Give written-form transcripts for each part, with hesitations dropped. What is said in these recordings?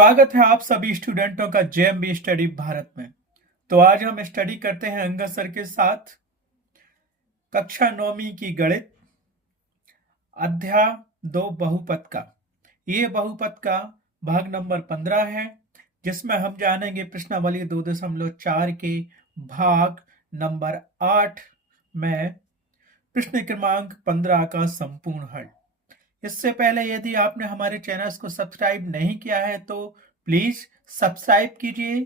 स्वागत है आप सभी स्टूडेंटों का जेएमबी स्टडी भारत में। तो आज हम स्टडी करते हैं अंगद सर के साथ कक्षा 9वीं की गणित अध्याय 2 बहुपद का। ये बहुपद का भाग नंबर 15 है, जिसमें हम जानेंगे प्रश्नावली 2.4 के भाग नंबर 8 में प्रश्न क्रमांक 15 का संपूर्ण हल। इससे पहले यदि आपने हमारे चैनल को सब्सक्राइब नहीं किया है तो प्लीज सब्सक्राइब कीजिए,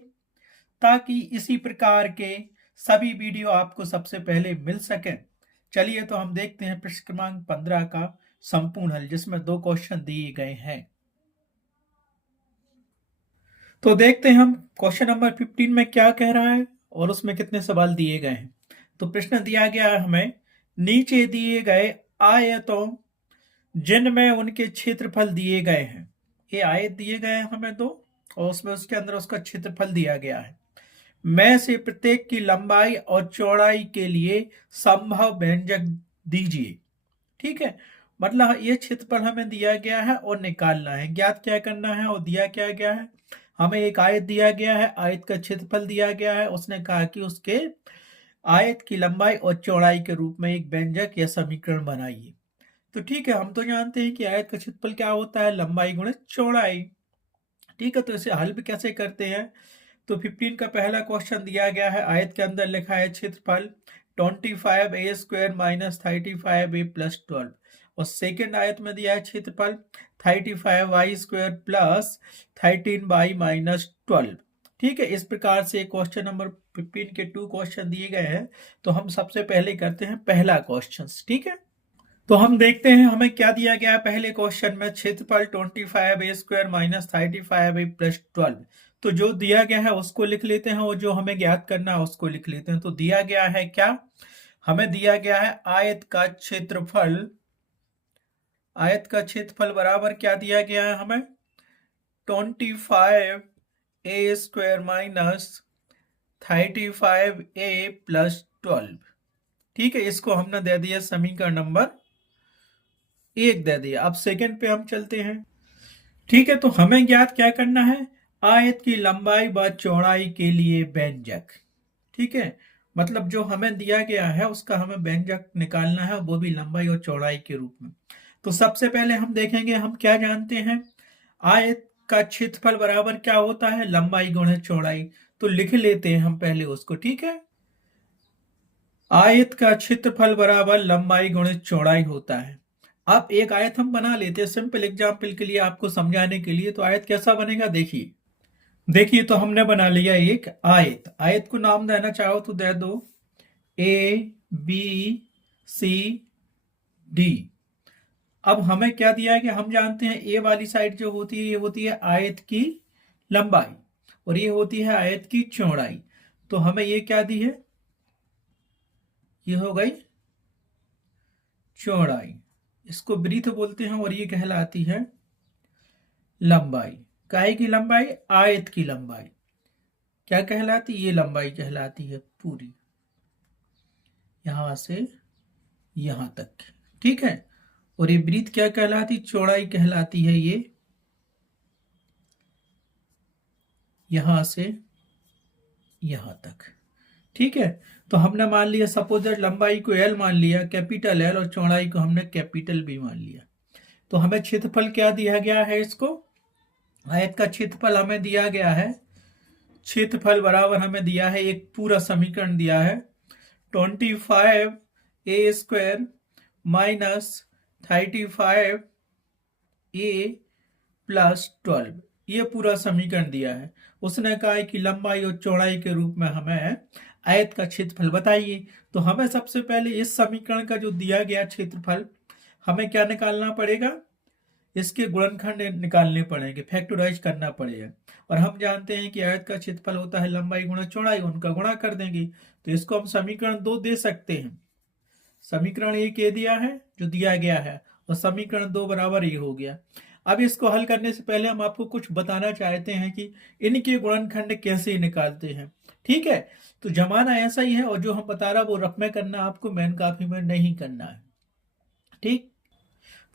ताकि इसी प्रकार के सभी वीडियो आपको सबसे पहले मिल सके। चलिए तो हम देखते हैं प्रश्न क्रमांक 15 का संपूर्ण हल, जिसमें 2 क्वेश्चन दिए गए हैं। तो देखते हैं हम क्वेश्चन नंबर 15 में क्या कह रहा है और उसमें कितने सवाल दिए गए हैं। तो प्रश्न दिया गया है हमें, नीचे दिए गए आयतों जिनमें उनके क्षेत्रफल दिए गए हैं। ये आयत दिए गए हैं हमें 2 और उसमें उसके अंदर उसका क्षेत्रफल दिया गया है। में से प्रत्येक की लंबाई और चौड़ाई के लिए संभव व्यंजक दीजिए। ठीक है, मतलब ये क्षेत्रफल हमें दिया गया है और निकालना है, ज्ञात क्या करना है। और दिया क्या गया है, हमें एक आयत दिया गया है, आयत का क्षेत्रफल दिया गया है। उसने कहा कि उसके आयत की लंबाई और चौड़ाई के रूप में एक व्यंजक या समीकरण बनाइए। तो ठीक है, हम तो जानते हैं कि आयत का क्षेत्रफल क्या होता है, लंबाई गुणित चौड़ाई। ठीक है, तो इसे हल भी कैसे करते हैं। तो 15 का पहला क्वेश्चन दिया गया है, आयत के अंदर लिखा है क्षेत्रफल 25a² माइनस 35a प्लस 12, और सेकेंड आयत में दिया है क्षेत्रफल 35y² प्लस 13y माइनस 12। ठीक है, इस प्रकार से क्वेश्चन नंबर 15 के 2 क्वेश्चन दिए गए हैं। तो हम सबसे पहले करते हैं पहला क्वेश्चन। ठीक है, तो हम देखते हैं हमें क्या दिया गया है पहले क्वेश्चन में, क्षेत्रफल 25a² माइनस 35a प्लस 12। तो जो दिया गया है उसको लिख लेते हैं और जो हमें ज्ञात करना है उसको लिख लेते हैं। तो दिया गया है क्या, हमें दिया गया है आयत का क्षेत्रफल। आयत का क्षेत्रफल बराबर क्या दिया गया है हमें, 25a² माइनस 35a प्लस 12। ठीक है, इसको हमने दे दिया समीकरण नंबर 1 दे दिया। अब सेकंड पे हम चलते हैं। ठीक है, तो हमें ज्ञात क्या करना है, आयत की लंबाई व चौड़ाई के लिए व्यंजक। ठीक है, मतलब जो हमें दिया गया है उसका हमें व्यंजक निकालना है, वो भी लंबाई और चौड़ाई के रूप में। तो सबसे पहले हम देखेंगे, हम क्या जानते हैं, आयत का क्षेत्रफल बराबर क्या होता है, लंबाई गुणित चौड़ाई। तो लिख लेते हैं हम पहले उसको। ठीक है, आयत का क्षेत्रफल बराबर लंबाई गुणित चौड़ाई होता है। अब एक आयत हम बना लेते हैं सिंपल एग्जाम्पल के लिए, आपको समझाने के लिए। तो आयत कैसा बनेगा, देखिए तो हमने बना लिया एक आयत। आयत को नाम देना चाहो तो दे दो ABCD। अब हमें क्या दिया है कि हम जानते हैं ए वाली साइड जो होती है ये होती है आयत की लंबाई और ये होती है आयत की चौड़ाई। तो हमें ये क्या दी है, ये हो गई चौड़ाई, इसको ब्रीथ बोलते हैं, और ये कहलाती है लंबाई। काहे की लंबाई, आयत की लंबाई क्या कहलाती, ये लंबाई कहलाती है पूरी, यहां से यहां तक। ठीक है, और ये ब्रीथ क्या कहलाती, चौड़ाई कहलाती है, ये यहां से यहां तक। ठीक है, तो हमने मान लिया, सपोज लंबाई को L मान लिया, कैपिटल L, और चौड़ाई को हमने कैपिटल B मान लिया। तो हमें क्षेत्रफल क्या दिया गया है, इसको आयत का क्षेत्रफल हमें दिया गया है, क्षेत्रफल बराबर हमें दिया है, एक पूरा समीकरण दिया है 25a² माइनस 35a प्लस 12, ये पूरा समीकरण दिया है। उसने कहा है कि लंबाई और चौड़ाई के रूप में हमें आयत का क्षेत्रफल बताइए। तो हमें सबसे पहले इस समीकरण का जो दिया गया क्षेत्रफल, हमें क्या निकालना पड़ेगा, इसके गुणनखंड निकालने पड़ेंगे, फैक्टराइज करना पड़ेगा। और हम जानते हैं कि आयत का क्षेत्रफल होता है लंबाई गुणा चौड़ाई, उनका गुणा कर देंगे। तो इसको हम समीकरण 2 दे सकते हैं। समीकरण 1 ये दिया है जो दिया गया है, और समीकरण 2 बराबर ये हो गया। अब इसको हल करने से पहले हम आपको कुछ बताना चाहते हैं कि इनके गुणनखंड कैसे निकालते हैं। ठीक है, तो जमाना ऐसा ही है, और जो हम बता रहा वो रफ में करना, आपको मैन काफी में नहीं करना है। ठीक,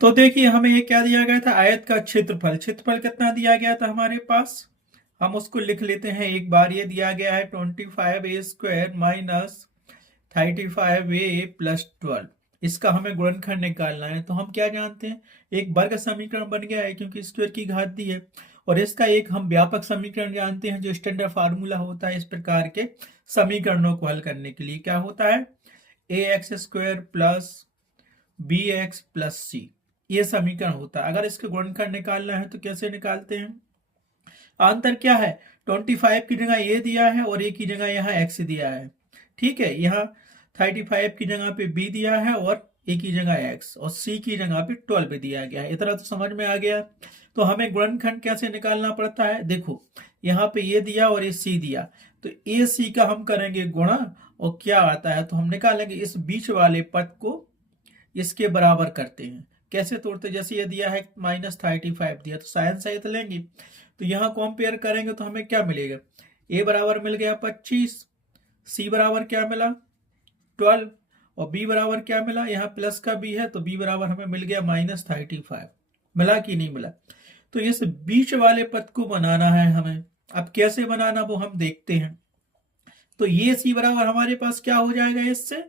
तो देखिए हमें ये क्या दिया गया था, आयत का क्षेत्रफल। क्षेत्रफल कितना दिया गया था हमारे पास, हम उसको लिख लेते हैं एक बार। ये दिया गया है 25a² माइनस 35a प्लस 12। इसका हमें गुणनखंड निकालना है। तो हम क्या जानते हैं, एक वर्ग समीकरण बन गया है क्योंकि स्क्वायर की घात दी है, और इसका एक हम व्यापक समीकरण जानते हैं जो स्टैंडर्ड फार्मूला होता है इस प्रकार के समीकरणों को हल करने के लिए। क्या होता है, ax² plus bx plus c, ये समीकरण होता है। अगर इसके गुणनखंड निकालना है तो कैसे निकालते हैं, अंतर क्या है, 25 की जगह ए दिया है और ए की जगह यहाँ x दिया है, ठीक है। यहाँ 35 की जगह पे b दिया है और ए की जगह x, और c की जगह पे 12 दिया गया है। इतना तो समझ में आ गया। तो हमें गुणनखंड कैसे निकालना पड़ता है, देखो यहाँ पे ये दिया और ये c दिया, तो ए सी का हम करेंगे गुणा, और क्या आता है तो हम निकालेंगे इस बीच वाले पद को इसके बराबर करते हैं। कैसे तोड़ते, जैसे ये दिया है -35 दिया तो साइन सहित लेंगे, तो यहाँ कंपेयर करेंगे तो हमें क्या मिलेगा, a बराबर मिल गया 25, c बराबर क्या मिला 12, और b बराबर क्या मिला, यहाँ प्लस का b है तो b बराबर हमें मिल गया -35। मिला कि नहीं मिला। तो इस बीच वाले पद को बनाना है हमें। अब कैसे बनाना वो हम देखते हैं। तो ये c बराबर हमारे पास क्या हो जाएगा, इससे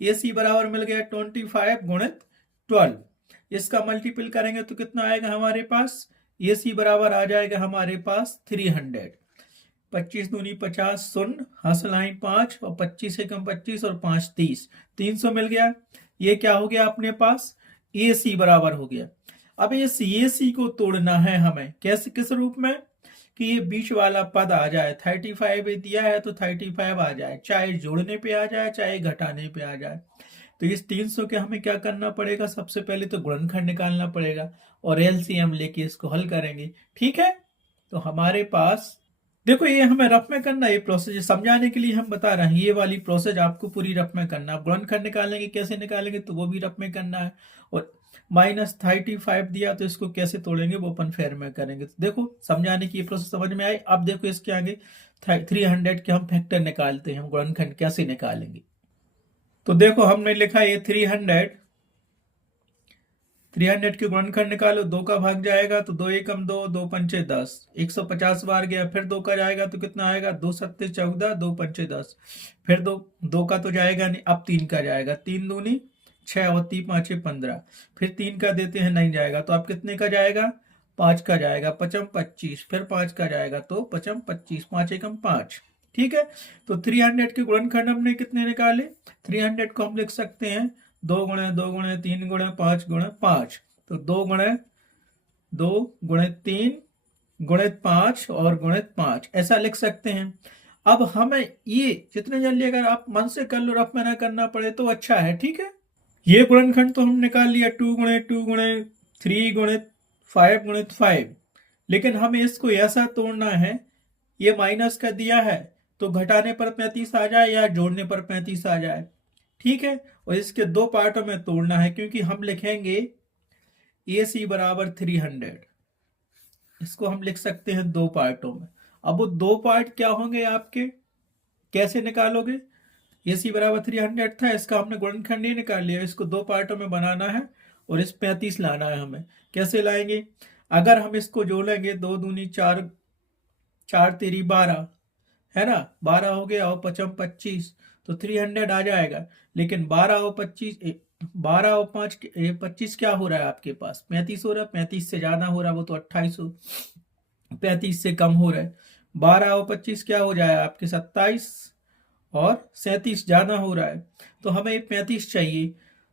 ये c बराबर मिल गया 25 गुणित 12। इसका मल्टीपल करेंगे तो कितना आएगा हमारे पास, ये c बराबर आ जाएगा हमारे पास 300। 25 दूनी 50, शून्य हासिल 5, और 25 से कम 25 और 5 30, 300 मिल गया। ये क्या हो गया अपने पास, ए सी बराबर हो गया। अब ये सी को तोड़ना है हमें, कैसे, किस रूप में, कि ये बीच वाला पद आ जाए। 35 दिया है तो 35 आ जाए, चाहे जोड़ने पे आ जाए चाहे घटाने पे आ जाए। तो इस 300 के हमें क्या करना पड़ेगा, सबसे पहले तो गुणनखंड निकालना पड़ेगा और एलसीएम लेके इसको हल करेंगे, ठीक है। तो हमारे पास देखो, ये हमें रफ में करना है, ये प्रोसेस समझाने के लिए हम बता रहे हैं। ये वाली प्रोसेस आपको पूरी रफ में करना है। गुणनखंड निकालेंगे, कैसे निकालेंगे तो वो भी रफ में करना है। और -35 दिया तो इसको कैसे तोड़ेंगे वो अपन फेर में करेंगे। तो देखो समझाने की ये प्रोसेस समझ में आई। अब देखो इसके आगे 300 के हम फैक्टर निकालते हैं, हम गुणनखंड कैसे निकालेंगे। तो देखो हमने लिखा ये 300 के गुणनखंड निकालो, 2 का भाग जाएगा तो 2 एकम 2, 2 पंचे 10, 150 बार गया। फिर 2 का जाएगा तो कितना आएगा, 2 सत्ते 14, 2 पंचे 10। फिर 2 का तो जाएगा नहीं, अब 3 का जाएगा, 3 दूनी 6 और 3 पाँचे 15। फिर 3 का देते हैं, नहीं जाएगा, तो अब कितने का जाएगा, 5 का जाएगा, 5 25। फिर 5 का जाएगा तो 5 25, 5 एकम 5, ठीक है। तो 300 के गुणनखंड हमने कितने निकाले, 300 को हम लिख सकते हैं 2 गुणे 2 गुणे 3 गुणे 5 गुणे 5। तो 2 गुणे 2 गुणे 3 गुणित 5 और गुणित 5, ऐसा लिख सकते हैं। अब हमें ये जितने जल्दी अगर आप मन से कर लो, रफ में ना करना पड़े तो अच्छा है, ठीक है। ये गुणनखंड तो हम निकाल लिया, 2 गुणे 2 गुणे 3 गुणित 5 गुणित 5। लेकिन हमें इसको ऐसा तोड़ना है, ये माइनस का दिया है तो घटाने पर 35 आ जाए या जोड़ने पर 35 आ जाए, ठीक है। और इसके 2 पार्टों में तोड़ना है, क्योंकि हम लिखेंगे ए सी बराबर 300, इसको हम लिख सकते हैं 2 पार्टों में। अब वो 2 पार्ट क्या होंगे आपके, कैसे निकालोगे, ए सी बराबर 300 था, इसका हमने गुणनखंड नहीं निकाल लिया, इसको 2 पार्टों में बनाना है और इस 35 लाना है हमें। कैसे लाएंगे, अगर हम इसको जोड़ेंगे, 2 दूनी 4, 4 तेरी 12 है ना, 12 हो गया और 5 25, तो 300 आ जाएगा। लेकिन 12 और 25, 12 और 5 25 क्या हो रहा है आपके पास, 35 हो रहा है। 35 से ज्यादा हो रहा है वो तो 28 हो, 35 से कम हो रहा है। 12 और 25 क्या हो जाए आपके 27, और 37 ज्यादा हो रहा है, तो हमें 35 चाहिए।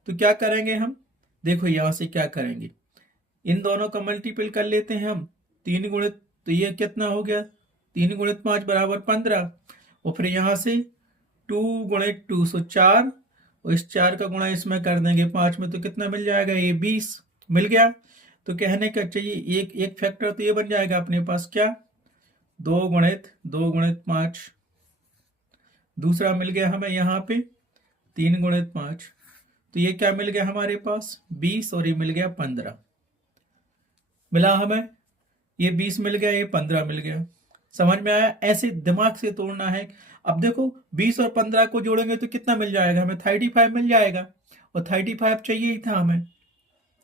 तो क्या करेंगे हम, देखो यहां से क्या करेंगे, इन दोनों का मल्टीपल कर लेते हैं हम, 3 गुणित, तो ये कितना हो गया, 3 गुणित 5 बराबर 15। और फिर यहाँ से 2 गुणित 2 सो 4, और इस 4 का गुणा इसमें कर देंगे 5 में, तो कितना मिल जाएगा, ये 20 मिल गया। तो कहने का चाहिए एक फैक्टर तो ये बन जाएगा अपने पास, क्या, 2 गुणित 5। दूसरा मिल गया हमें यहाँ पे 3 गुणित 5, तो ये क्या मिल गया हमारे पास 20, और ये मिल गया 15 मिला हमें, ये 20 मिल गया, ये 15 मिल गया। समझ में आया, ऐसे दिमाग से तोड़ना है। अब देखो 20 और 15 को जोड़ेंगे तो कितना मिल जाएगा हमें, 35 मिल जाएगा, और 35 चाहिए ही था हमें।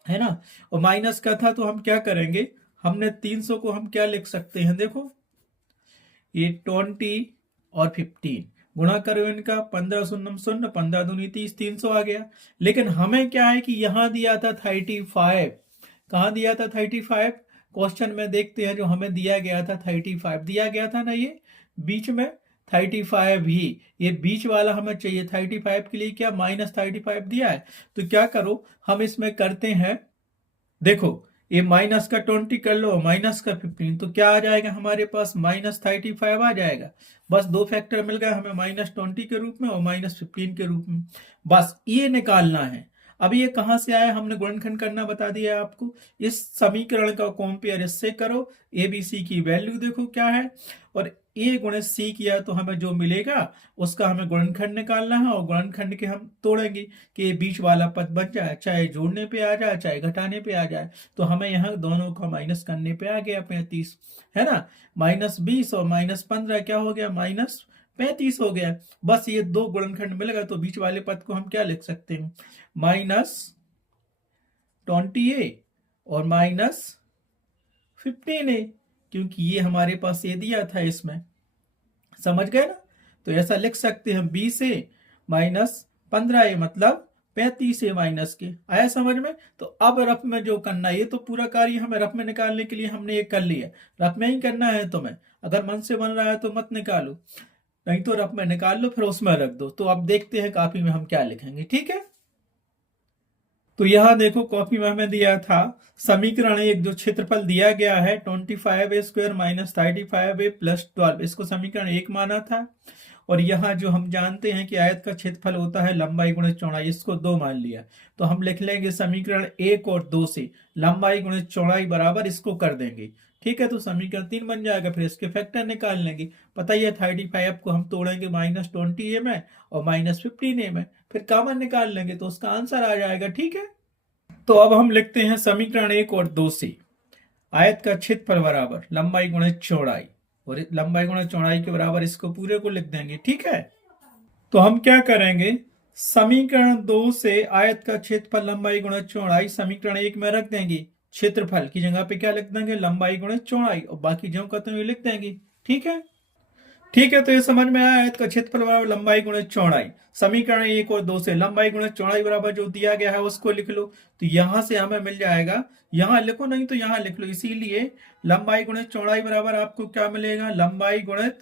है ना। और माइनस का था तो हम क्या करेंगे, हमने 300 को हम क्या लिख सकते हैं, देखो ये 20 और 15 गुणा करो इनका, 15 शून्य शून्य, 15 दूनी 30, 300 आ गया। लेकिन हमें क्या है कि यहां दिया था 35, कहाँ दिया था 35, क्वेश्चन में देखते हैं जो हमें दिया गया था 35 दिया गया था ना, ये बीच में 35 ही, ये बीच वाला हमें चाहिए। 35 के लिए क्या -35 दिया है, तो क्या करो हम इसमें करते हैं, देखो ये माइनस का 20 कर लो, माइनस का 15, तो क्या आ जाएगा हमारे पास -35 आ जाएगा। बस दो फैक्टर मिल गए हमें, -20 के रूप में और -15 के रूप में, बस ये निकालना है। अब ये कहां से आया, हमने गुणनखंड करना बता दिया है आपको। इस समीकरण का कंपेयर इससे करो, ए बी सी की वैल्यू देखो क्या है, और ए गुणित सी किया तो हमें जो मिलेगा उसका हमें गुणनखंड निकालना है, और गुणनखंड के हम तोड़ेंगे कि ये बीच वाला पद बच जाए, चाहे जोड़ने पे आ जाए चाहे घटाने पे आ जाए। तो हमें यहाँ दोनों को माइनस करने पे आ गया 35, है ना। -20 और -15 क्या हो गया, -35 हो गया। बस ये दो गुणनखंड मिल गए, तो बीच वाले पद को हम क्या लिख सकते हैं, -20a और -15a, क्योंकि ये हमारे पास ये दिया था इसमें, समझ गए ना। तो ऐसा लिख सकते हैं 20a -15a मतलब 35a माइनस के, आया समझ में। तो अब रफ में जो करना है, ये तो पूरा कार्य हमें रफ में निकालने के लिए हमने ये कर लिया, रफ में ही करना है तुम्हें। अगर मन से बन रहा है तो मत निकालो, नहीं तो रफ में निकाल लो फिर उसमें रख दो। तो अब देखते हैं कॉपी में हम क्या लिखेंगे, ठीक है। तो यहाँ देखो कॉपी में हमें दिया था समीकरण एक, जो क्षेत्रफल दिया गया है 25a स्क्वायर -35a प्लस 12, इसको समीकरण एक माना था। और यहाँ जो हम जानते हैं कि आयत का क्षेत्रफल होता है लंबाई गुणित चौड़ाई, इसको 2 मान लिया। तो हम लिख लेंगे समीकरण 1 और 2 से लंबाई गुणित चौड़ाई बराबर इसको कर देंगे, ठीक है। तो समीकरण 3 बन जाएगा, फिर इसके फैक्टर निकाल लेंगे। पता ही है 35 को हम तोड़ेंगे -20a में और -15a में, फिर कॉमन निकाल लेंगे तो उसका आंसर आ जाएगा, ठीक है। तो अब हम लिखते हैं समीकरण 1 और 2 से आयत का क्षेत्रफल बराबर लंबाई गुणित चौड़ाई, और लंबाई गुणित चौड़ाई के बराबर इसको पूरे को लिख देंगे, ठीक है। तो हम क्या करेंगे, समीकरण 2 से आयत का क्षेत्रफल लंबाई गुणित चौड़ाई समीकरण 1 में रख देंगे, क्षेत्रफल की जगह पे क्या लिख देंगे, लंबाई गुणित चौड़ाई, और बाकी जो कहते हैं लिख देंगे, ठीक है। ठीक है, तो ये समझ में आया, आयत का क्षेत्रफल बराबर लंबाई गुणित चौड़ाई। समीकरण 1 और 2 से लंबाई गुणित चौड़ाई बराबर जो दिया गया है उसको लिख लो। तो यहां से हमें मिल जाएगा, यहां लिखो नहीं तो यहां लिख लो, इसीलिए लंबाई गुणित चौड़ाई बराबर आपको क्या मिलेगा, लंबाई गुणित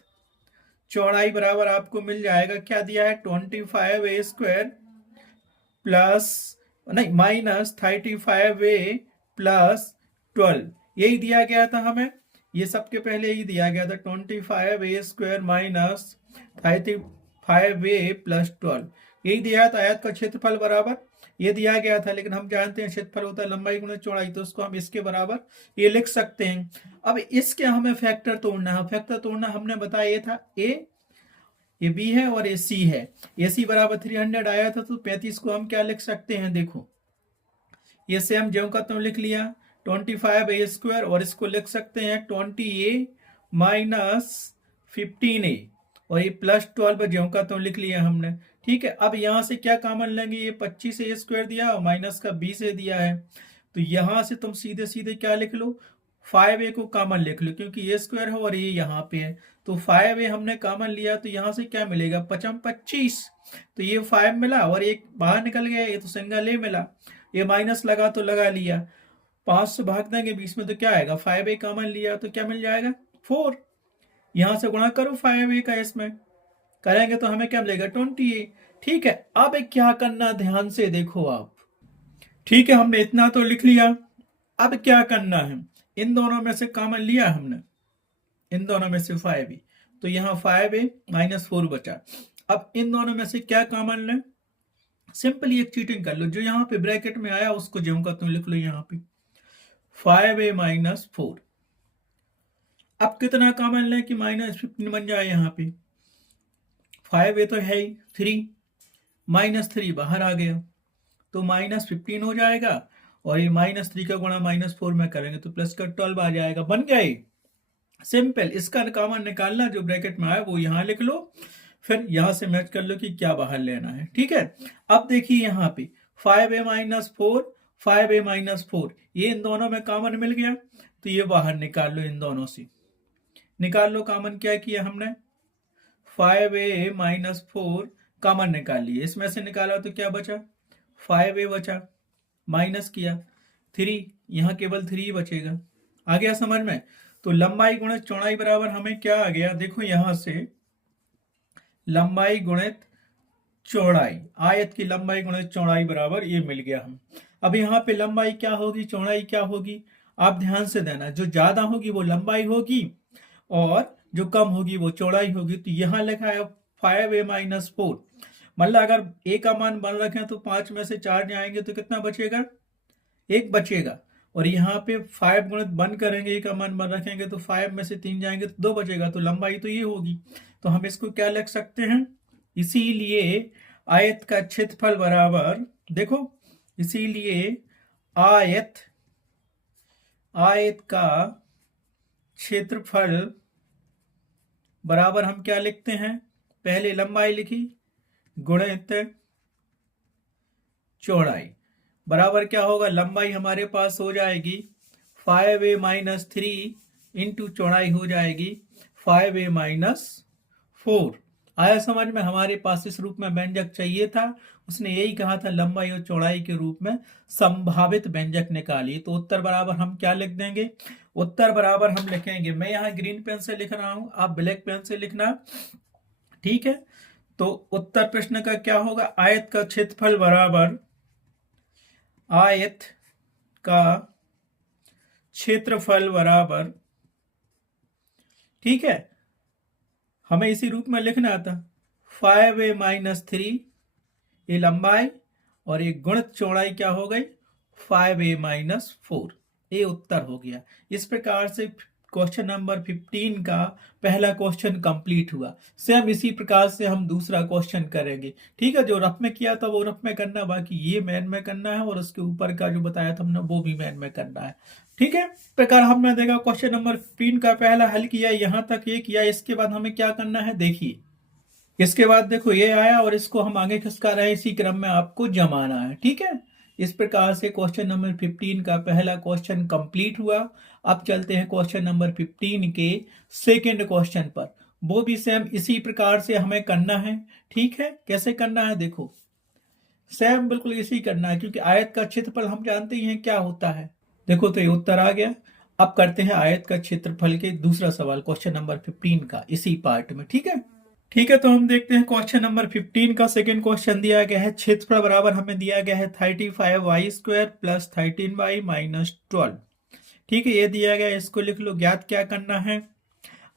चौड़ाई बराबर आपको मिल जाएगा, क्या दिया है 25a स्क्वायर प्लस नहीं -35a प्लस 12, यही दिया गया था हमें, ये सबके पहले ही दिया गया था 25a स्क्वायर -35a प्लस 12, यही दिया था। आयत का क्षेत्रफल बराबर ये दिया गया था, लेकिन हम जानते हैं क्षेत्रफल होता है लंबाई गुणित चौड़ाई, तो उसको हम इसके बराबर ये लिख सकते हैं। अब इसके हमें फैक्टर तोड़ना है, फैक्टर तोड़ना हमने बताया ये था ये बी है और ये सी है। ए सी बराबर 300 आया था, तो 35 को हम क्या लिख सकते हैं, देखो ये से हम ज्यों का त्यों लिख लिया 25a स्क्वायर, और इसको लिख सकते हैं 20a -15a, और ये प्लस 12 ज्यों का त्यों लिख लिया हमने, ठीक है। अब यहां से क्या कॉमन लेंगे, ये 25a स्क्वायर दिया और माइनस का 20a दिया है, तो यहां से तुम सीधे सीधे क्या लिख लो, 5a को कॉमन लिख लो, क्योंकि ये स्क्वायर है और ये यहाँ पे है। तो 5a हमने कॉमन लिया, तो यहां से क्या मिलेगा 25, तो ये 5 मिला और एक बाहर निकल गया, ये तो सिंगल ए मिला, ये माइनस लगा तो लगा लिया, 5 से भाग देंगे 20 में तो क्या आएगा, 5a कॉमन लिया तो क्या मिल जाएगा 4, यहां से गुणा करो 5a का, इसमें करेंगे तो हमें क्या मिलेगा 20a, ठीक है। अब क्या करना, ध्यान से देखो आप, ठीक है, हमने इतना तो लिख लिया। अब क्या करना है, इन दोनों में से कॉमन लिया हमने, इन दोनों में से 5a, तो यहाँ 5a -4 बचा। अब इन दोनों में से क्या कॉमन लें, सिंपली एक चीटिंग कर लो, जो यहाँ पे ब्रैकेट में आया उसको ज्यों का त्यों लिख लो, यहाँ पे 5a -4। अब कितना कॉमन लें कि -15 बन जाए, यहाँ पे 5a तो है ही 3, -3 बाहर आ गया तो -15 हो जाएगा, और ये -3 का गुणा -4 में करेंगे तो प्लस का 12 आ जाएगा, बन गए सिंपल। इसका कॉमन निकालना, जो ब्रैकेट में आया वो यहां लिख लो, फिर यहां से मैच कर लो कि क्या बाहर लेना है, ठीक है। अब देखिए यहाँ पे 5a -4 5a माइनस 4, ये इन दोनों में कॉमन मिल गया तो ये बाहर निकाल लो, इन दोनों से निकाल लो कॉमन। क्या किया हमने, 5a माइनस 4 कॉमन निकाल लिए, इसमें से निकाला तो क्या बचा, 5a बचा, माइनस किया 3, यहाँ केवल 3 बचेगा। आ गया समझ में। तो लंबाई गुणित चौड़ाई बराबर हमें क्या आ गया, देखो यहां से लंबाई गुणित चौड़ाई, आयत की लंबाई गुणित चौड़ाई बराबर ये मिल गया हम। अब यहाँ पे लंबाई क्या होगी, चौड़ाई क्या होगी, आप ध्यान से देना, जो ज्यादा होगी वो लंबाई होगी और जो कम होगी वो चौड़ाई होगी। तो यहाँ लिखा है 5a माइनस 4, मतलब अगर a का मान बन रखें तो 5 में से 4 जाएंगे तो कितना बचेगा, 1 बचेगा। और यहाँ पे 5 गुणित 1 करेंगे, a का मान बन रखेंगे तो 5 में से 3 जाएंगे तो 2 बचेगा, तो लंबाई तो ये होगी। तो हम इसको क्या लिख सकते हैं, इसीलिए आयत का क्षेत्रफल बराबर, देखो इसीलिए आयत का क्षेत्रफल बराबर हम क्या लिखते हैं, पहले लंबाई लिखी गुणित चौड़ाई बराबर क्या होगा, लंबाई हमारे पास हो जाएगी 5a माइनस 3 इंटू चौड़ाई हो जाएगी 5a माइनस 4। आया समझ में। हमारे पास इस रूप में व्यंजक चाहिए था, उसने यही कहा था लंबाई और चौड़ाई के रूप में संभावित व्यंजक निकालिए। तो उत्तर बराबर हम क्या लिख देंगे, उत्तर बराबर हम लिखेंगे, मैं यहाँ ग्रीन पेन से लिख रहा हूं, आप ब्लैक पेन से लिखना, ठीक है। तो उत्तर प्रश्न का क्या होगा, आयत का क्षेत्रफल बराबर आयत का क्षेत्रफल बराबर, ठीक है, हमें इसी रूप में लिखना था 5a माइनस 3, ये लंबाई और ये गुणित चौड़ाई क्या हो गई 5a माइनस 4, ये उत्तर हो गया। इस प्रकार से क्वेश्चन नंबर 15 का पहला क्वेश्चन कंप्लीट हुआ। सेम इसी प्रकार से हम दूसरा क्वेश्चन करेंगे, ठीक है। जो रफ में किया था वो रफ में करना, बाकी ये मैन में करना है और उसके ऊपर का जो बताया था हमने वो भी मैन में करना है, ठीक है। प्रकार हमने देखा क्वेश्चन नंबर 15 का पहला हल किया, यहां तक ये किया। इसके बाद हमें क्या करना है, देखिए इसके बाद देखो ये आया और इसको हम आगे खिसका रहे हैं, इसी क्रम में आपको जमाना है, ठीक है। इस प्रकार से क्वेश्चन नंबर 15 का पहला क्वेश्चन कंप्लीट हुआ। अब चलते हैं क्वेश्चन नंबर 15 के सेकंड क्वेश्चन पर, वो भी सेम इसी प्रकार से हमें करना है, ठीक है। कैसे करना है, देखो सेम बिल्कुल इसी करना है, क्योंकि आयत का क्षेत्रफल हम जानते ही हैं क्या होता है। देखो तो ये उत्तर आ गया। अब करते हैं आयत का क्षेत्रफल के दूसरा सवाल क्वेश्चन नंबर 15 का इसी पार्ट में, ठीक है। ठीक है, तो हम देखते हैं क्वेश्चन नंबर 15 का सेकंड क्वेश्चन दिया गया है, क्षेत्रफल बराबर हमें दिया गया है 35y² प्लस 13y माइनस 12, ठीक है। ये दिया गया, इसको लिख लो। ज्ञात क्या करना है,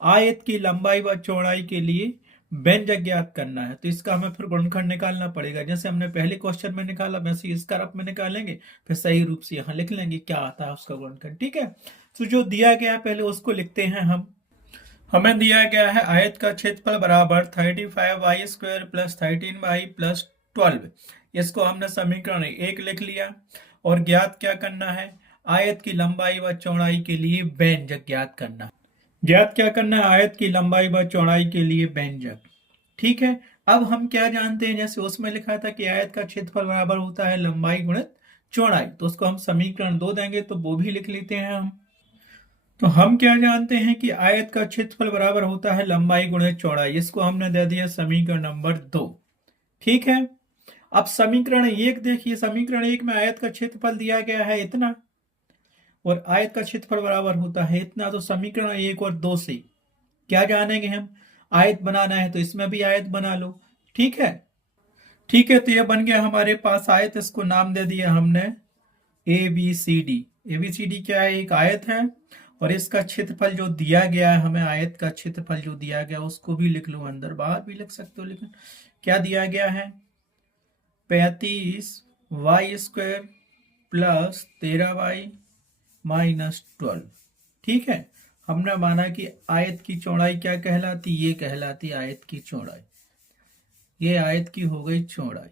आयत की लंबाई व चौड़ाई के लिए व्यंजक ज्ञात करना है। तो इसका हमें फिर गुणनखंड निकालना पड़ेगा, जैसे हमने पहले क्वेश्चन में निकाला वैसे इसका रफ में निकालेंगे, फिर सही रूप से यहाँ लिख लेंगे क्या आता है उसका गुणनखंड, ठीक है। तो जो दिया गया है पहले उसको लिखते हैं हम। हमें दिया गया है आयत का क्षेत्रफल बराबर 35y² प्लस 13y प्लस 12, इसको हमने समीकरण 1 लिख लिया। और ज्ञात क्या करना है, आयत की लंबाई व चौड़ाई के लिए व्यंजक ज्ञात करना। ज्ञात क्या करना है, आयत की लंबाई व चौड़ाई के लिए व्यंजक, ठीक है। अब हम क्या जानते हैं, जैसे उसमें लिखा था कि आयत का क्षेत्रफल बराबर होता है लंबाई गुणित चौड़ाई, तो उसको हम समीकरण 2 देंगे, तो वो भी लिख लेते हैं हम। तो हम क्या जानते हैं कि आयत का क्षेत्रफल बराबर होता है लंबाई गुणित चौड़ाई, इसको हमने दे दिया समीकरण नंबर 2, ठीक है। अब समीकरण 1 देखिए, समीकरण 1 में आयत का क्षेत्रफल दिया गया है इतना और आयत का क्षेत्रफल बराबर होता है इतना। तो समीकरण 1 और 2 से क्या जानेंगे हम, आयत बनाना है तो इसमें भी आयत बना लो, ठीक है। ठीक है, तो ये बन गया हमारे पास आयत, इसको नाम दे दिया हमने ABCD। ABCD क्या है, एक आयत है और इसका क्षेत्रफल जो दिया गया है हमें, आयत का क्षेत्रफल जो दिया गया उसको भी लिख लो, अंदर बाहर भी लिख सकते हो, लेकिन क्या दिया गया है 35y² प्लस 13y माइनस 12, ठीक है। हमने माना कि आयत की चौड़ाई क्या कहलाती, ये कहलाती आयत की चौड़ाई, ये आयत की हो गई चौड़ाई।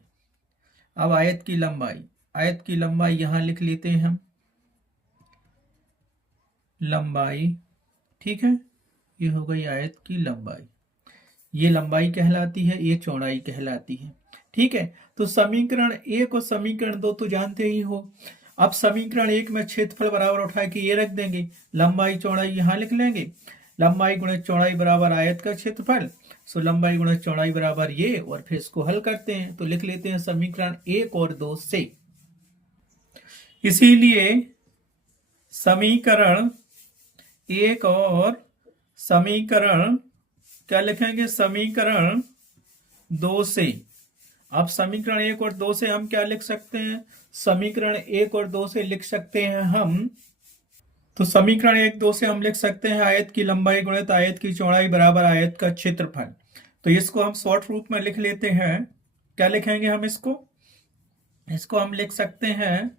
अब आयत की लंबाई, आयत की लंबाई यहां लिख लेते हैं हम, लंबाई, ठीक है। ये हो गई आयत की लंबाई, ये लंबाई कहलाती है, ये चौड़ाई कहलाती है, ठीक है। तो समीकरण 1 और समीकरण 2 तो जानते ही हो। अब समीकरण 1 में क्षेत्रफल बराबर उठा के ये रख देंगे, लंबाई चौड़ाई यहाँ लिख लेंगे, लंबाई गुणित चौड़ाई बराबर आयत का क्षेत्रफल, सो लंबाई गुणित चौड़ाई बराबर ये, और फिर इसको हल करते हैं तो लिख लेते हैं समीकरण 1 और 2 से। इसीलिए समीकरण 1 और समीकरण क्या लिखेंगे, समीकरण 2 से। अब समीकरण 1 और 2 से हम क्या लिख सकते हैं, समीकरण 1 और 2 से लिख सकते हैं हम, तो समीकरण 1 2 से हम लिख सकते हैं आयत की लंबाई गुणित आयत की चौड़ाई बराबर आयत का क्षेत्रफल। तो इसको हम शॉर्ट रूप में लिख लेते हैं, क्या लिखेंगे हम इसको हम लिख सकते हैं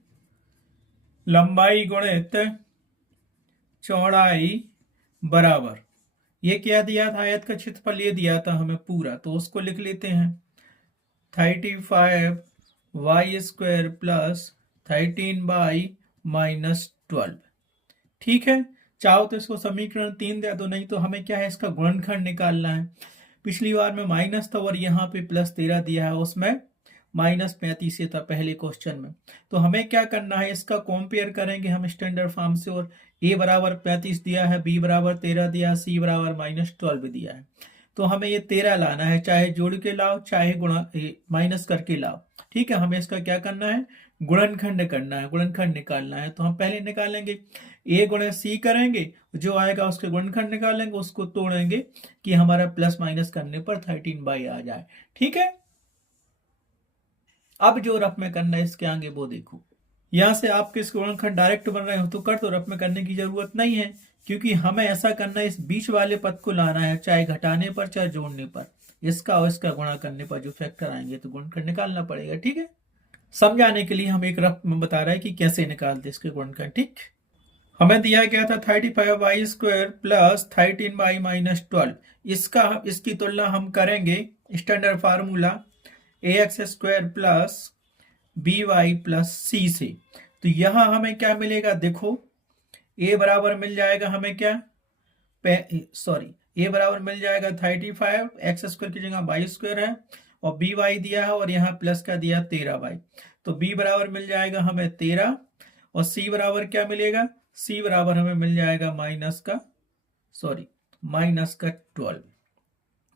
लंबाई गुणित चौड़ाई बराबर, ये क्या दिया था, आयत का क्षेत्रफल ये दिया था हमें पूरा, तो उसको लिख लेते हैं 35y² प्लस 13y-12। ठीक है, चाहो तो इसको समीकरण 3 दे दो, नहीं तो हमें क्या है, इसका गुणनखंड निकालना है। पिछली बार में माइनस था और यहाँ पे +13 दिया है, उसमें -35 था पहले क्वेश्चन में। तो हमें क्या करना है, इसका कंपेयर करेंगे हम स्टैंडर्ड फॉर्म से, और a बराबर 35 दिया है, b बराबर 13 दिया है, c बराबर -12 दिया है। तो हमें ये 13 लाना है, चाहे जोड़ के लाओ चाहे माइनस करके लाओ। ठीक है, हमें इसका क्या करना है, गुणनखंड करना है, गुणनखंड निकालना है। तो हम पहले निकालेंगे a गुणे c करेंगे, जो आएगा उसके गुणनखंड निकालेंगे, उसको तोड़ेंगे कि हमारा प्लस माइनस करने पर 13 आ जाए। ठीक है, अब जो रफ में करना है इसके आगे वो देखो, यहां से आपके इसके गुणनखंड डायरेक्ट बन रहे हो तो कर, तो रफ में करने की जरूरत नहीं है, क्योंकि हमें ऐसा करना है, इस बीच वाले पद को लाना है, चाहे घटाने पर चाहे जोड़ने पर, इसका और इसका गुणा करने पर जो फैक्टर आएंगे तो गुणनखंड निकालना पड़ेगा। ठीक है, समझाने के लिए हम एक रफ में बता रहे हैं कि कैसे निकालते इसके गुणनखंड। ठीक, हमें दिया गया था 35y² प्लस 13y-12, इसकी तुलना हम करेंगे standard formula ax² plus by plus c से। तो यहां हमें क्या मिलेगा, देखो a बराबर मिल जाएगा हमें क्या, a बराबर मिल जाएगा 35, x² की जगह y² है, और by दिया है और यहाँ प्लस का दिया 13y, तो b बराबर मिल जाएगा हमें 13, और c बराबर क्या मिलेगा, c बराबर हमें मिल जाएगा माइनस का 12।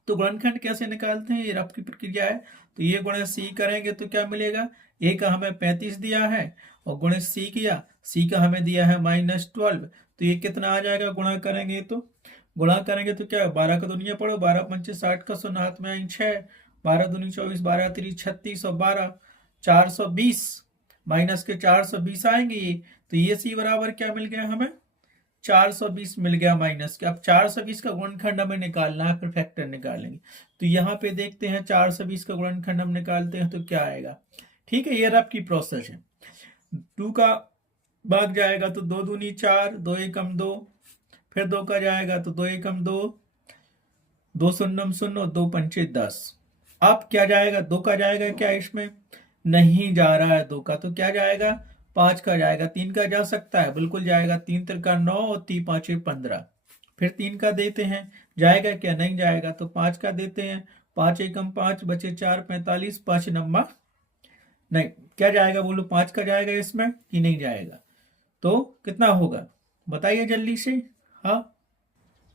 तो गुणनखंड कैसे निकालते हैं, ये रफ की प्रक्रिया है। तो ये गुणे c करेंगे तो क्या मिलेगा, a का हमें 35 दिया है और गुणे c किया, c का हमें दिया है -12, तो ये कितना आ जाएगा, गुणा करेंगे तो क्या, 12 का दुनिया पढ़ो, 12 पंचे 60 का 100 हाथ में आई 6, 12 दूनी 24, 12 3 36 और 12 420, माइनस के 420 आएंगे ये, तो ये c बराबर क्या मिल गया हमें, 420 मिल गया माइनस के। अब 420 का गुणनखंड हमें निकालना है, फिर फैक्टर निकालेंगे। तो यहाँ पे देखते हैं 420 का गुणनखंड हम निकालते हैं तो क्या आएगा। ठीक है, ये रफ की प्रोसेस है। 2 का भाग जाएगा तो 2 दूनी 4, 2 एकम 2, फिर 2 का जाएगा तो 2 एकम 2, 2 शून्यम 0 और 2 पंचे 10। अब क्या जाएगा, 2 का जाएगा क्या, इसमें नहीं जा रहा है 2 का, तो क्या जाएगा, 5 का जाएगा, 3 का जा सकता है, बिल्कुल जाएगा, 3 तिरका 9 और 3 पाँचे 15, फिर 3 का देते हैं, जाएगा क्या, नहीं जाएगा, तो 5 का देते हैं, 5 एकम 5 बचे 4 45, 5 नंबर नहीं, क्या जाएगा बोलो, 5 का जाएगा इसमें कि नहीं जाएगा, तो कितना होगा बताइए जल्दी से। हाँ,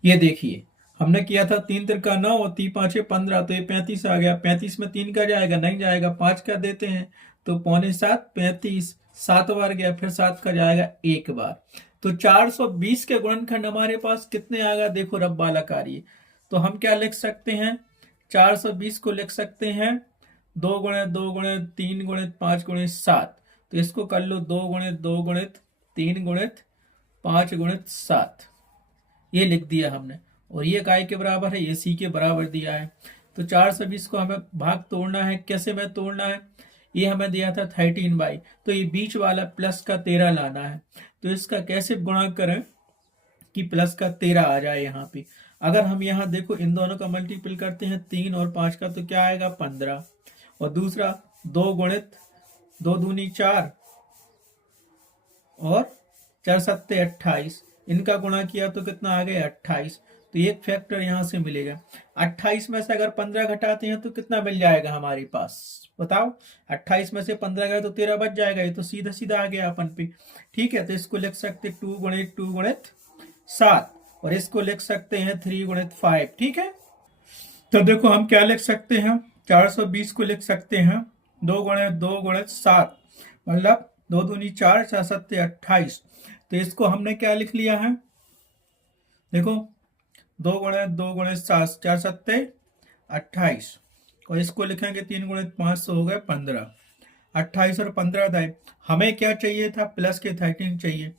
ये देखिए हमने किया था 3 तिरका 9 और 3 पाँचे 15, तो ये 35 आ गया, 35 में 3 का जाएगा, नहीं जाएगा, 5 का देते हैं तो 6.25 35, 7 बार गया, फिर 7 का जाएगा एक बार, तो 420 के गुणनखंड हमारे पास कितने आएगा, देखो रब वाला कार्य। तो हम क्या लिख सकते हैं, 420 को लिख सकते हैं 2 गुणे 2 गुणे 3 गुणे 5 गुणे 7, तो इसको कर लो 2 गुणे 2 गुणे 3 गुणे 5 गुणे 7, ये लिख दिया हमने, और ये काय के बराबर है, ये सी के बराबर दिया है। तो 420 को हमें भाग तोड़ना है, कैसे में तोड़ना है, ये हमें दिया था 13y, तो ये बीच वाला प्लस का 13 लाना है, तो इसका कैसे गुणा करें कि प्लस का 13 आ जाए यहाँ पे। अगर हम यहाँ देखो इन दोनों का मल्टीपल करते हैं 3 और 5 का, तो क्या आएगा 15, और दूसरा 2 गुणित 2 दूनी 4 और 4 सत्ते 28, इनका गुणा किया तो कितना आ गया 28, तो तो एक फैक्टर यहाँ से मिलेगा। 28 में से अगर 15 घटाते हैं तो कितना मिल जाएगा हमारे पास, बताओ। 28 में से 15 गए तो 13 बच जाएगा, ये तो सीधा सीधा आ गया अपन पे। ठीक है, तो इसको लिख सकते 2 गुणित 2 गुणित 7, और इसको लिख सकते हैं 3 गुणित 5। ठीक है, तो देखो हम क्या लिख सकते हैं, 420 को लिख सकते हैं 2 गुणित 2 गुणित 7, मतलब 2 दूनी 4, 4 सत्ते 28। तो इसको हमने क्या लिख लिया है, देखो 2 गुणित 2 गुणित 7, 4 सत्ते 28, और इसको लिखेंगे 3 गुणित 5, तो हो गए 15। 28 और 15 था, हमें क्या चाहिए था, प्लस के 13 चाहिए।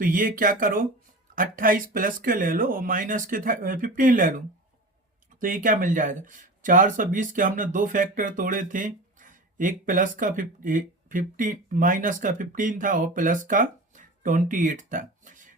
तो ये क्या करो, 28 प्लस के ले लो और माइनस के 15 ले लो, तो ये क्या मिल जाएगा। 420 के हमने दो फैक्टर तोड़े थे, एक प्लस का 15 माइनस का 15 था और प्लस का 28 था।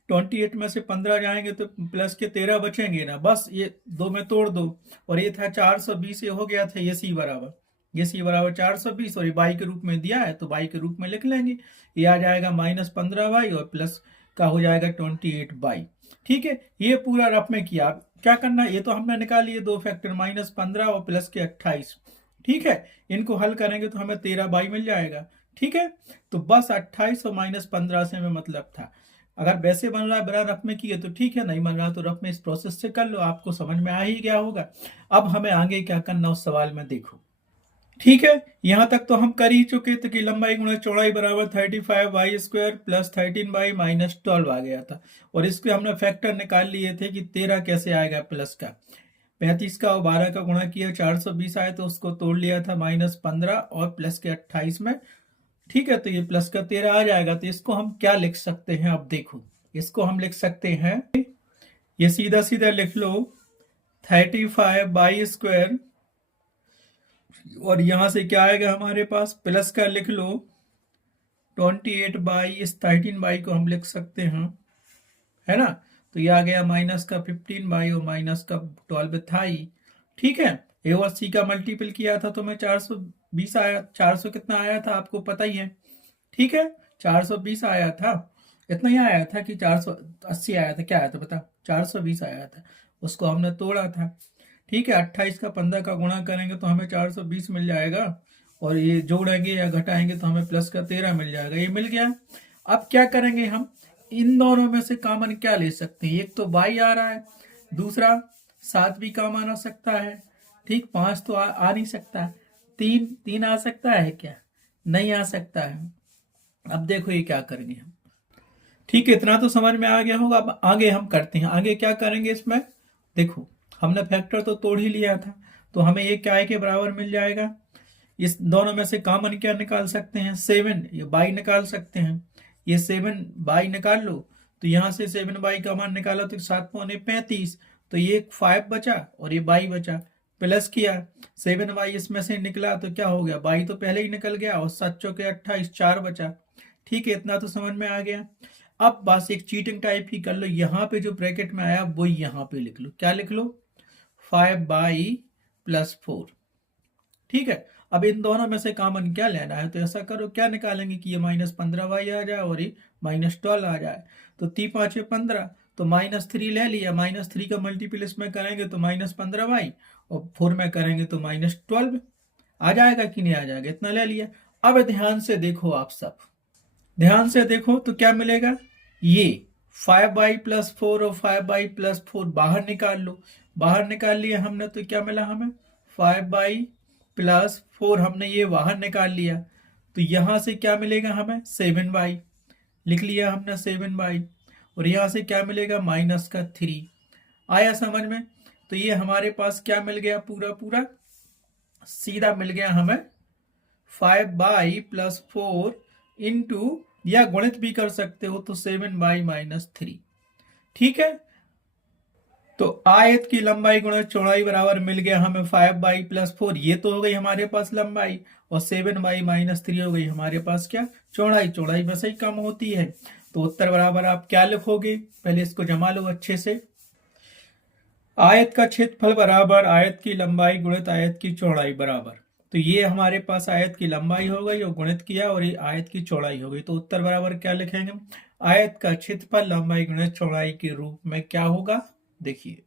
28 में से 15 जाएंगे तो प्लस के 13 बचेंगे ना, बस ये दो में तोड़ दो, और ये था 420, ये हो गया था ये सी बराबर, ये सी बराबर 420, और ये बाई के रूप में दिया है तो बाई के रूप में लिख लेंगे। ये आ जाएगा -15 और प्लस का हो जाएगा 28। ठीक है, ये पूरा रफ में किया। क्या करना है, ये तो हमने निकाल लिए दो फैक्टर, -15 और प्लस के 28। ठीक है, इनको हल करेंगे तो हमें 13 मिल जाएगा। ठीक है, तो बस 28 और -15 से हमें मतलब था। अगर वैसे बन रहा है बड़ा रफ में किए तो ठीक है, नहीं बन रहा तो रफ में इस प्रोसेस से कर लो, आपको समझ में आ ही गया होगा। अब हमें आगे क्या करना उस सवाल में देखो। ठीक है, यहां तक तो हम कर ही चुके थे कि लंबाई गुणा चौड़ाई बराबर 35y² प्लस 13y माइनस 12 आ गया था, और इसके हमने फैक्टर निकाल लिए थे कि 13 कैसे आएगा प्लस का। 35 का और 12 का गुणा किया 420 आया, तो उसको तोड़ लिया था -15 और प्लस के 28 में। ठीक है, तो ये प्लस का 13 आ जाएगा। तो इसको हम क्या लिख सकते हैं, अब देखो इसको हम लिख सकते हैं, ये सीधा सीधा लिख लो 35y², और यहां से क्या आएगा हमारे पास, प्लस का लिख लो 28 इस 13 को हम लिख सकते हैं, है ना। तो ये आ गया माइनस का 15 और माइनस का 12 था ही। ठीक है, ए और सी का मल्टीपल किया था तो मैं 420 आया, 400 कितना आया था आपको पता ही है। ठीक है, 420 आया था, इतना ही आया था कि 480 आया था, क्या आया था बता, 420 आया था, उसको हमने तोड़ा था। ठीक है, 28 का 15 का गुणा करेंगे तो हमें 420 मिल जाएगा, और ये जोड़ेंगे या घटाएंगे तो हमें प्लस का 13 मिल जाएगा, ये मिल गया। अब क्या करेंगे हम, इन दोनों में से कॉमन क्या ले सकते हैं, एक तो y आ रहा है, दूसरा 7 भी कॉमन आ सकता है। ठीक, 5 तो आ नहीं सकता, 3 आ सकता है क्या, नहीं आ सकता है। अब देखो ये क्या करेंगे हम। ठीक है, इतना तो समझ में आ गया होगा। अब आगे हम करते हैं, आगे क्या करेंगे इसमें, देखो हमने फैक्टर तो तोड़ ही लिया था, तो हमें ये क्या के बराबर मिल जाएगा। इस दोनों में से कॉमन क्या निकाल सकते हैं, 7, ये बाई निकाल सकते हैं, ये 7 बाई निकाल लो, तो यहाँ से 7 बाई कॉमन निकाला तो 7 पौने 35, तो ये 5 बचा और ये बाई बचा, प्लस किया 7 बाई इसमें से निकला तो क्या हो गया, बाई तो पहले ही निकल गया, और 7 चौके 28, 4 बचा। ठीक है, इतना तो समझ में आ गया। अब बस एक चीटिंग टाइप ही कर लो, यहाँ पे जो ब्रैकेट में आया वो यहाँ पे लिख लो, क्या लिख लो, 5/+4। ठीक है, अब इन दोनों में से कॉमन क्या लेना है, तो ऐसा करो, क्या निकालेंगे कि ये -15y आ जाए और ये -12 आ जाए, तो 3 5 15, तो -3 ले लिया, -3 का मल्टीपल इसमें करेंगे तो -15y, और 4 में करेंगे तो -12 आ जाएगा कि नहीं आ जाएगा, इतना ले लिया। अब ध्यान से देखो, आप सब ध्यान से देखो तो क्या मिलेगा, ये 5/+4 और 5/+4 बाहर निकाल लो, बाहर निकाल लिया हमने तो क्या मिला हमें, 5/+4 हमने ये बाहर निकाल लिया, तो यहां से क्या मिलेगा हमें, 7y लिख लिया हमने 7y, और यहां से क्या मिलेगा, -3 आया समझ में। तो ये हमारे पास क्या मिल गया, पूरा पूरा सीधा मिल गया हमें 5/+4 इंटू, या गुणित भी कर सकते हो तो 7/-3। ठीक है, तो आयत की लंबाई गुणा चौड़ाई बराबर मिल गया हमें 5/+4, ये तो हो गई हमारे पास लंबाई, और 7/-3 हो गई हमारे पास क्या, चौड़ाई। चौड़ाई वैसे ही कम होती है, तो उत्तर बराबर आप क्या लिखोगे, पहले इसको जमा लो अच्छे से। आयत का क्षेत्रफल बराबर आयत की लंबाई गुणित आयत की चौड़ाई बराबर, तो ये हमारे पास आयत की लंबाई हो गई और गुणित किया, और ये आयत की चौड़ाई हो गई, तो उत्तर बराबर क्या लिखेंगे, आयत का क्षेत्रफल लंबाई गुणित चौड़ाई के रूप में क्या होगा, देखिए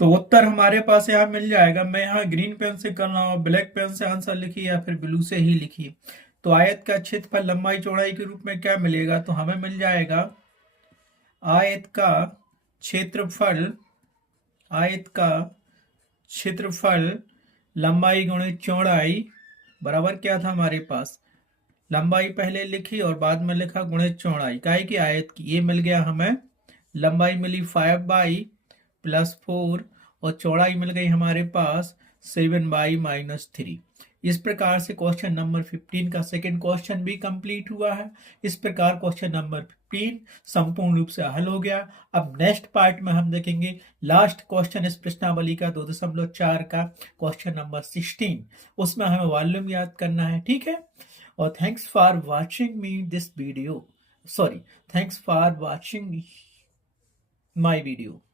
तो उत्तर हमारे पास यहाँ मिल जाएगा। मैं यहाँ ग्रीन पेन से कर रहा हूँ, ब्लैक पेन से आंसर लिखिए या फिर ब्लू से ही लिखिए। तो आयत का क्षेत्रफल लंबाई चौड़ाई के रूप में क्या मिलेगा, तो हमें मिल जाएगा आयत का क्षेत्रफल, आयत का क्षेत्रफल लंबाई गुणित चौड़ाई बराबर क्या था हमारे पास, लंबाई पहले लिखी और बाद में लिखा गुणित चौड़ाई काय की आयत की। ये मिल गया हमें, लंबाई मिली 5/+4 और चौड़ाई मिल गई हमारे पास 7/-3। इस प्रकार से क्वेश्चन नंबर 15 का सेकंड क्वेश्चन भी कंप्लीट हुआ है। इस प्रकार क्वेश्चन नंबर 15 संपूर्ण रूप से हल हो गया। अब नेक्स्ट पार्ट में हम देखेंगे लास्ट क्वेश्चन इस प्रश्नावली का 2.4 का क्वेश्चन नंबर 16, उसमें हमें वॉल्यूम याद करना है, ठीक है। और thanks for watching me this video, sorry, thanks for watching my video.